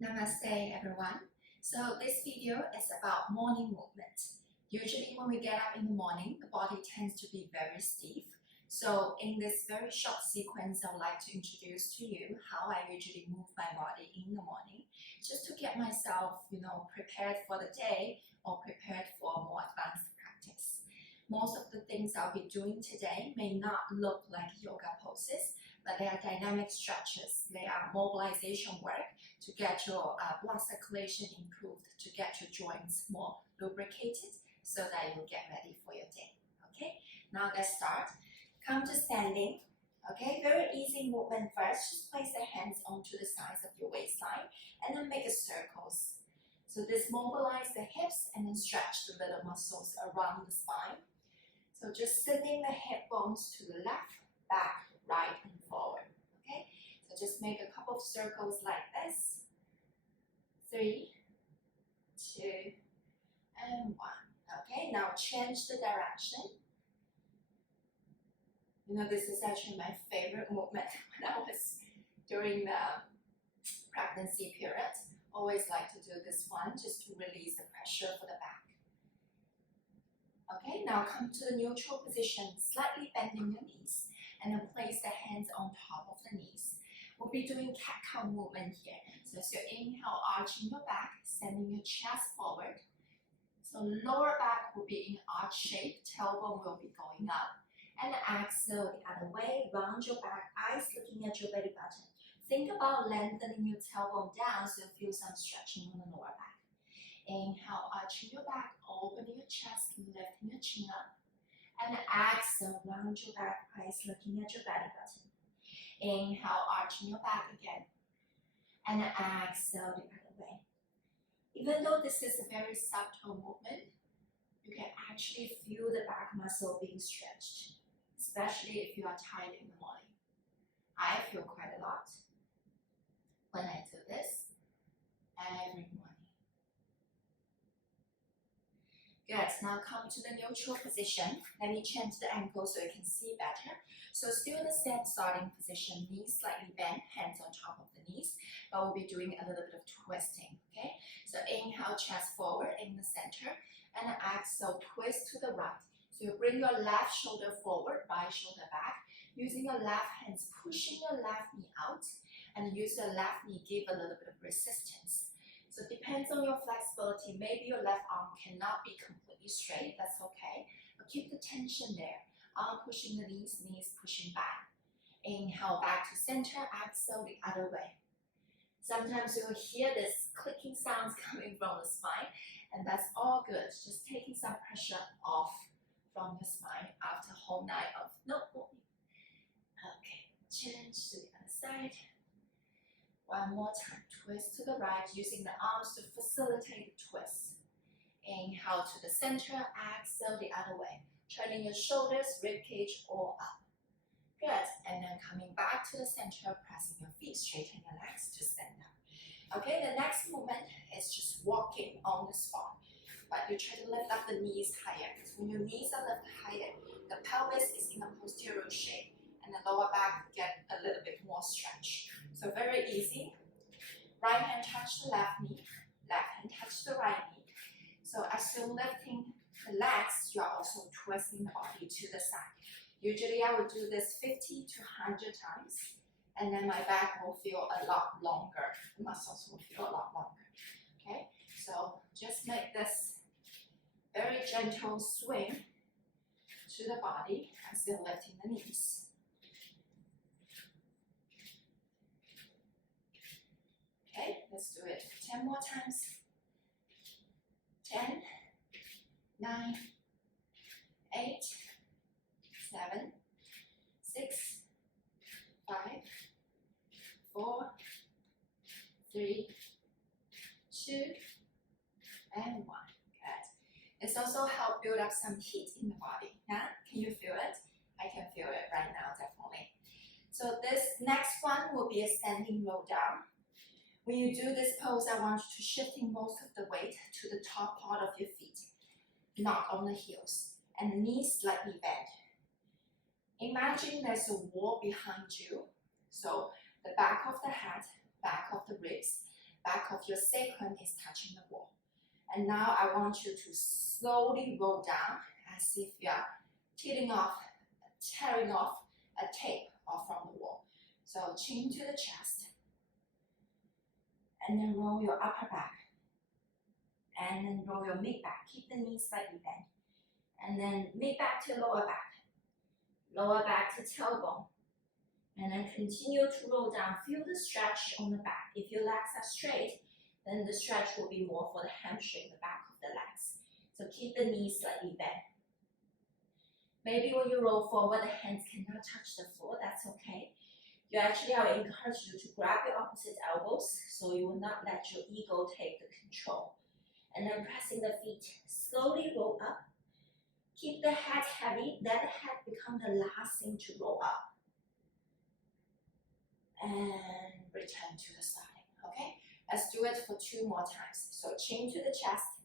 Namaste everyone. So this video is about morning movement. Usually when we get up in the morning, the body tends to be very stiff. So in this very short sequence, I would like to introduce to you how I usually move my body in the morning, just to get myself, prepared for the day or prepared for a more advanced practice. Most of the things I'll be doing today may not look like yoga poses, but they are dynamic stretches. They are mobilization work to get your blood circulation improved, to get your joints more lubricated so that you will get ready for your day. Okay, now let's start. Come to standing. Okay, very easy movement first. Just place the hands onto the sides of your waistline and then make a circles. So this mobilize the hips and then stretch the little muscles around the spine. So just sending the hip bones to the left, back, right, and forward. Okay, so just make a couple of circles like this. 3, 2, and 1. Okay, now change the direction. This is actually my favorite movement when I was during the pregnancy period. Always like to do this one just to release the pressure for the back. Okay, now come to the neutral position, slightly bending your knees, and then place the hands on top of the knees. We'll be doing cat-cow movement here. So as you inhale, arching your back, sending your chest forward. So lower back will be in arch shape, tailbone will be going up. And exhale the other way, round your back, eyes looking at your belly button. Think about lengthening your tailbone down so you feel some stretching on the lower back. Inhale, arching your back, opening your chest, lifting your chin up. And exhale, round your back, eyes looking at your belly button. Inhale, arching your back again. And exhale the other way. Even though this is a very subtle movement, you can actually feel the back muscle being stretched, especially if you are tired in the morning. I feel quite a lot when I do this every morning. Good, now come to the neutral position. Let me change the angle so you can see better. So still in the same starting position, knees slightly bent, hands on top of the knees, but we'll be doing a little bit of twisting, okay? So inhale, chest forward in the center, and exhale, twist to the right. So you bring your left shoulder forward, right shoulder back, using your left hands, pushing your left knee out, and use your left knee, give a little bit of resistance. So it depends on your flexibility. Maybe your left arm cannot be completely straight, that's okay. But keep the tension there. Arm pushing the knees, knees pushing back. Inhale back to center, exhale the other way. Sometimes you'll hear this clicking sounds coming from the spine, and that's all good. Just taking some pressure off from your spine after a whole night of no moving. Okay, change to the other side. One more time, twist to the right, using the arms to facilitate the twist. Inhale to the center, exhale the other way. Turning your shoulders, ribcage all up. Good, and then coming back to the center, pressing your feet, straighten your legs to stand up. Okay, the next movement is just walking on the spot. But you try to lift up the knees higher. When your knees are lifted higher, the pelvis is in a posterior shape, and the lower back get a little bit more stretch. So very easy. Right hand touch the left knee, left hand touch the right knee. So as you're lifting the legs, you're also twisting the body to the side. Usually I would do this 50 to 100 times, and then my back will feel a lot longer. The muscles will feel a lot longer. Okay, so just make this very gentle swing to the body as you're lifting the knees. Okay, let's do it 10 more times. 10, 9, 8, 7, 6, 5, 4, 3, 2, and 1. Good. It's also help build up some heat in the body. Yeah? Can you feel it? I can feel it right now, definitely. So this next one will be a standing roll down. When you do this pose, I want you to shifting most of the weight to the top part of your feet, not on the heels, and the knees slightly bent. Imagine there's a wall behind you. So the back of the head, back of the ribs, back of your sacrum is touching the wall. And now I want you to slowly roll down as if you are tearing off a tape off from the wall. So chin to the chest, and then roll your upper back, and then roll your mid back. Keep the knees slightly bent, and then mid back to lower back to tailbone, and then continue to roll down. Feel the stretch on the back. If your legs are straight, then the stretch will be more for the hamstring, the back of the legs. So keep the knees slightly bent. Maybe when you roll forward, the hands cannot touch the floor. That's okay. I will encourage you to grab your opposite elbows so you will not let your ego take the control. And then pressing the feet, slowly roll up. Keep the head heavy. Let the head become the last thing to roll up. And return to the starting, okay? Let's do it for 2 more times. So chin to the chest.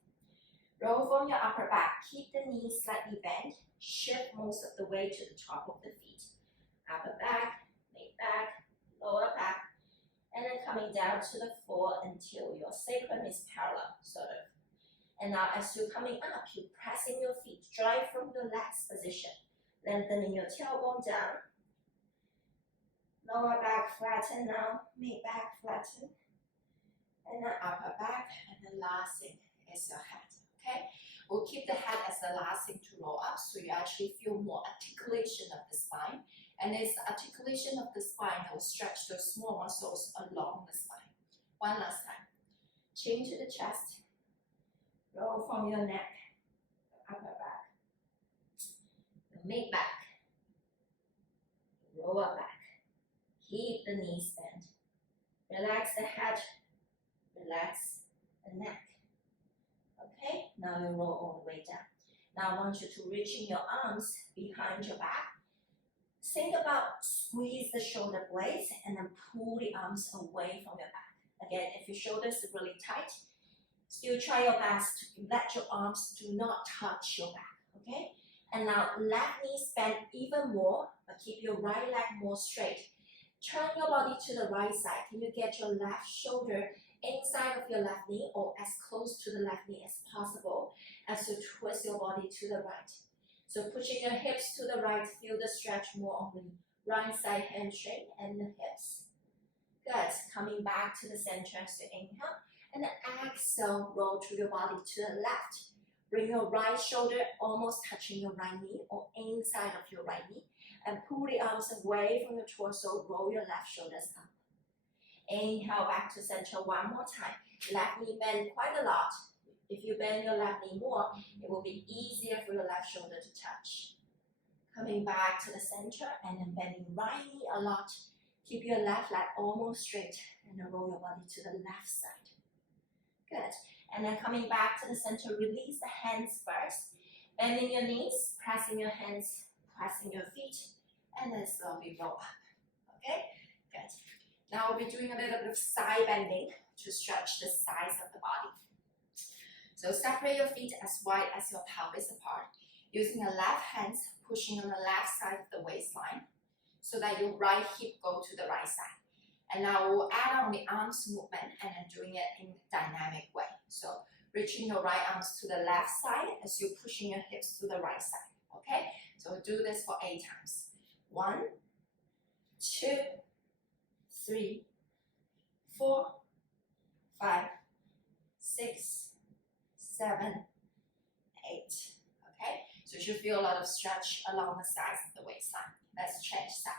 Roll from your upper back. Keep the knees slightly bent. Shift most of the way to the top of the feet. Upper back, mid back, lower back, and then coming down to the floor until your sacrum is parallel, sort of. And now as you're coming up, you're pressing your feet, drive from the legs position, lengthening your tailbone down. Lower back flatten now, mid back flatten, and then upper back, and the last thing is your head, okay? We'll keep the head as the last thing to roll up, so you actually feel more articulation of the spine. And it's the articulation of the spine that will stretch those small muscles along the spine. One last time. Chin to the chest. Roll from your neck, upper back, mid back, lower back. Keep the knees bent. Relax the head, relax the neck. Okay, now you roll all the way down. Now I want you to reach in your arms behind your back. Think about squeeze the shoulder blades and then pull the arms away from your back. Again, if your shoulders are really tight, still try your best to let your arms do not touch your back, okay? And now left knee bend even more, but keep your right leg more straight. Turn your body to the right side. Can you get your left shoulder inside of your left knee or as close to the left knee as possible as you twist your body to the right? So pushing your hips to the right, feel the stretch more on the right side hamstring and the hips. Good. Coming back to the center, so inhale. And then exhale, roll through your body to the left. Bring your right shoulder almost touching your right knee or inside of your right knee. And pull the arms away from your torso, roll your left shoulders up. Inhale back to center one more time. Left knee bend quite a lot. If you bend your left knee more, it will be easier for your left shoulder to touch. Coming back to the center and then bending right knee a lot. Keep your left leg almost straight and then roll your body to the left side. Good. And then coming back to the center, release the hands first. Bending your knees, pressing your hands, pressing your feet, and then slowly roll up. Okay? Good. Now we'll be doing a little bit of side bending to stretch the sides of the body. So separate your feet as wide as your pelvis apart, using your left hands pushing on the left side of the waistline so that your right hip go to the right side. And now we'll add on the arms movement and then doing it in a dynamic way. So reaching your right arms to the left side as you're pushing your hips to the right side. Okay? So we'll do this for 8 times. 1, 2, 3, 4, 5, 6, 7, 8. Okay? So you should feel a lot of stretch along the sides of the waistline. Let's change side.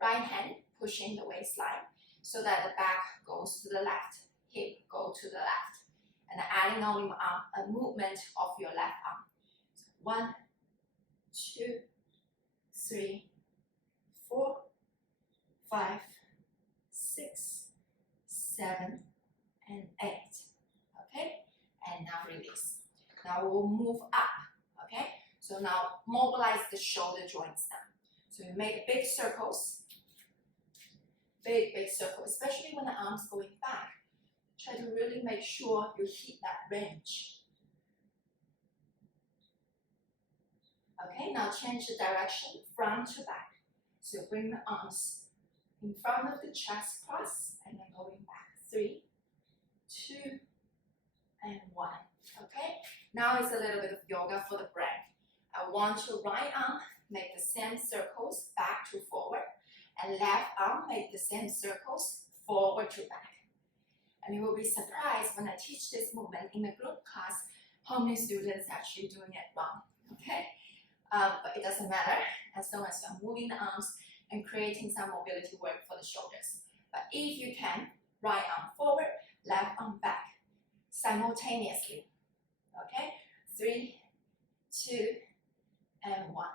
Right hand pushing the waistline so that the back goes to the left, hip go to the left. And adding on a movement of your left arm. So 1, 2, 3, 4, 5, 6, 7, and 8. Okay? And now release. Now we'll move up. Okay? So now mobilize the shoulder joints down. So you make big circles. Big circle, especially when the arm's going back. Try to really make sure you hit that range. Okay, now change the direction, front to back. So bring the arms in front of the chest cross and then going back. 3, 2, and 1. Okay, now it's a little bit of yoga for the brain. I want your right arm make the same circles back to forward, and left arm make the same circles forward to back. And you will be surprised when I teach this movement in a group class how many students actually doing it wrong. Okay, but it doesn't matter as long as you're moving the arms and creating some mobility work for the shoulders. But if you can, right arm forward, left arm back simultaneously. Okay, 3, 2, and 1.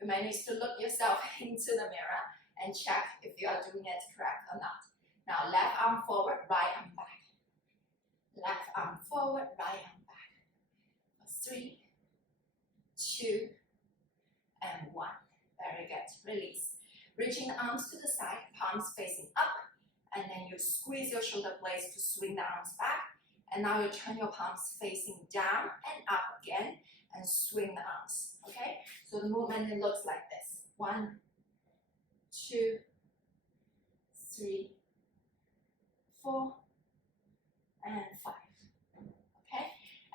You might need to look yourself into the mirror and check if you are doing it correct or not. Now left arm forward, right arm back. Left arm forward, right arm back. 3, 2, and 1. Very good. Release. Reaching the arms to the side, palms facing up, and then you squeeze your shoulder blades to swing the arms back. And now you turn your palms facing down and up again and swing the arms. Okay? So the movement it looks like this. 1, 2, 3, 4, and 5. Okay?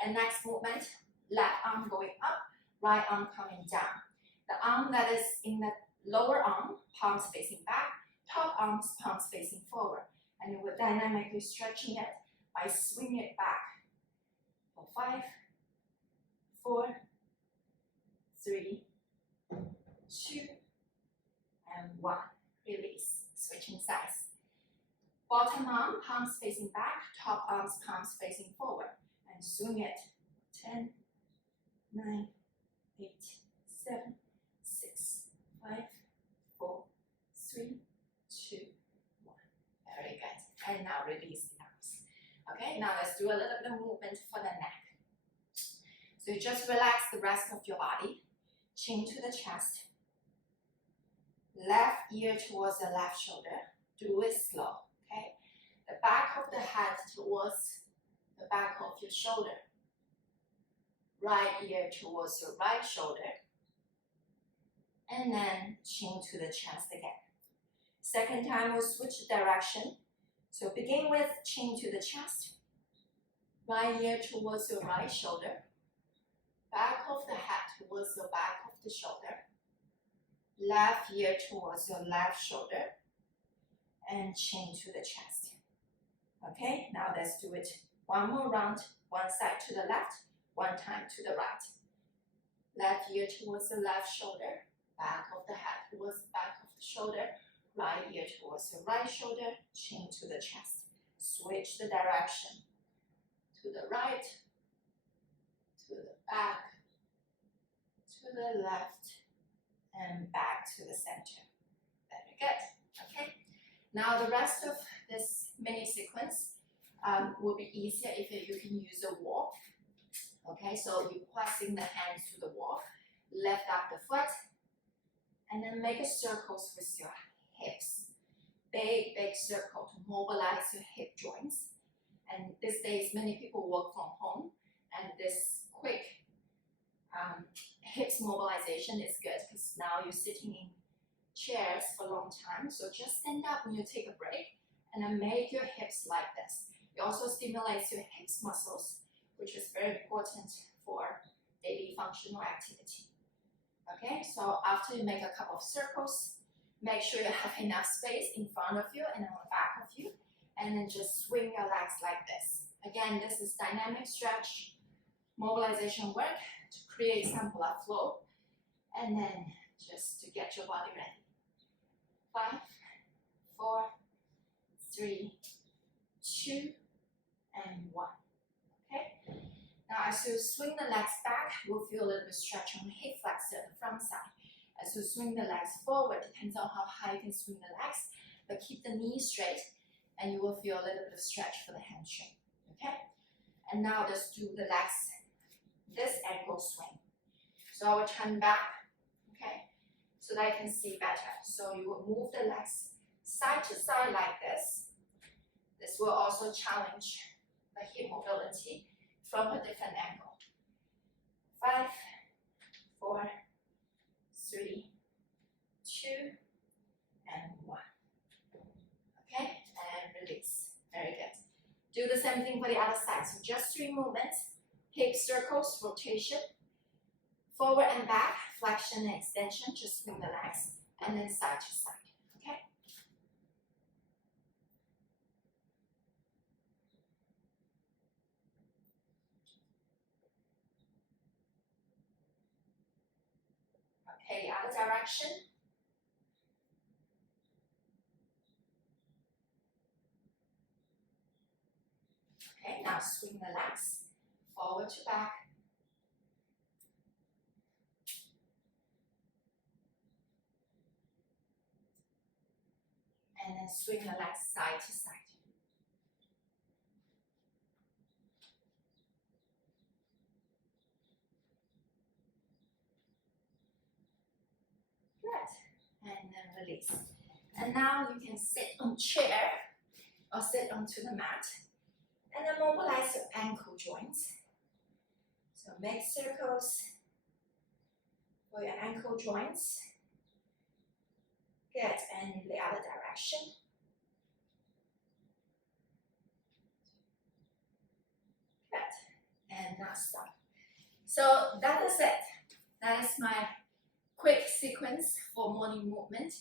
And next movement, left arm going up, right arm coming down. The arm that is in the lower arm, palms facing back, top arms, palms facing forward. And you will dynamically stretching it by swinging it back for 5, 4, 3, 2, and 1. Release. Switching sides. Bottom arm, palms facing back, top arms, palms facing forward. And swing it. 10, 9, 8, 7, 6, 5, 4, 3, 2, 1. Very good. And now release the arms. Okay, now let's do a little bit of movement for the neck. So you just relax the rest of your body. Chin to the chest. Left ear towards the left shoulder. Do it slow. Okay, the back of the head towards the back of your shoulder. Right ear towards your right shoulder. And then chin to the chest again. Second time we'll switch direction. So begin with chin to the chest. Right ear towards your right shoulder. Back of the head towards the back of the shoulder. Left ear towards your left shoulder. And chin to the chest. Okay, now let's do it one more round. One side to the left, one time to the right. Left ear towards the left shoulder. Back of the head towards the back of the shoulder. Right ear towards the right shoulder. Chin to the chest. Switch the direction. To the right. To the back. To the left. And back to the center. Very good. Okay. Now the rest of this mini sequence will be easier if you can use a wall. Okay, so you're pressing the hands to the wall, lift up the foot, and then make a circles with your hips. Big, big circle to mobilize your hip joints. And these days, many people work from home, and this quick hips mobilization is good because now you're sitting in chairs for a long time. So just stand up when you take a break and then make your hips like this. It also stimulates your hips muscles, which is very important for daily functional activity. Okay, so after you make a couple of circles, make sure you have enough space in front of you and on the back of you, and then just swing your legs like this. Again, this is dynamic stretch, mobilization work to create some blood flow, and then just to get your body ready. 5, 4, 3, 2, and 1. Okay? Now as you swing the legs back, you'll feel a little bit stretch on the hip flexor at the front side. As you swing the legs forward, depends on how high you can swing the legs, but keep the knees straight and you will feel a little bit of stretch for the hamstring. Okay? And now just do the legs, this ankle swing. So I will turn back, okay, so that I can see better. So you will move the legs side to side like this. This will also challenge the hip mobility from a different angle. 5, 4, 3, 2, and 1. Okay, and release. Very good. Do the same thing for the other side. So just 3 movements, hip circles, rotation, forward and back, flexion and extension, just swing the legs, and then side to side, okay? Okay, the other direction. Okay, now swing the legs, forward to back. And then swing the legs side to side. Good. And then release. And now you can sit on chair or sit onto the mat. And then mobilize your ankle joints. So make circles for your ankle joints. Good. And in the other direction. Good. And now stop. So that is it. That is my quick sequence for morning movement,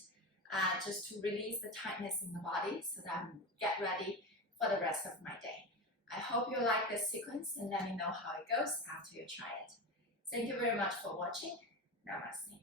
just to release the tightness in the body so that I can get ready for the rest of my day. I hope you like this sequence and let me know how it goes after you try it. Thank you very much for watching. Namaste.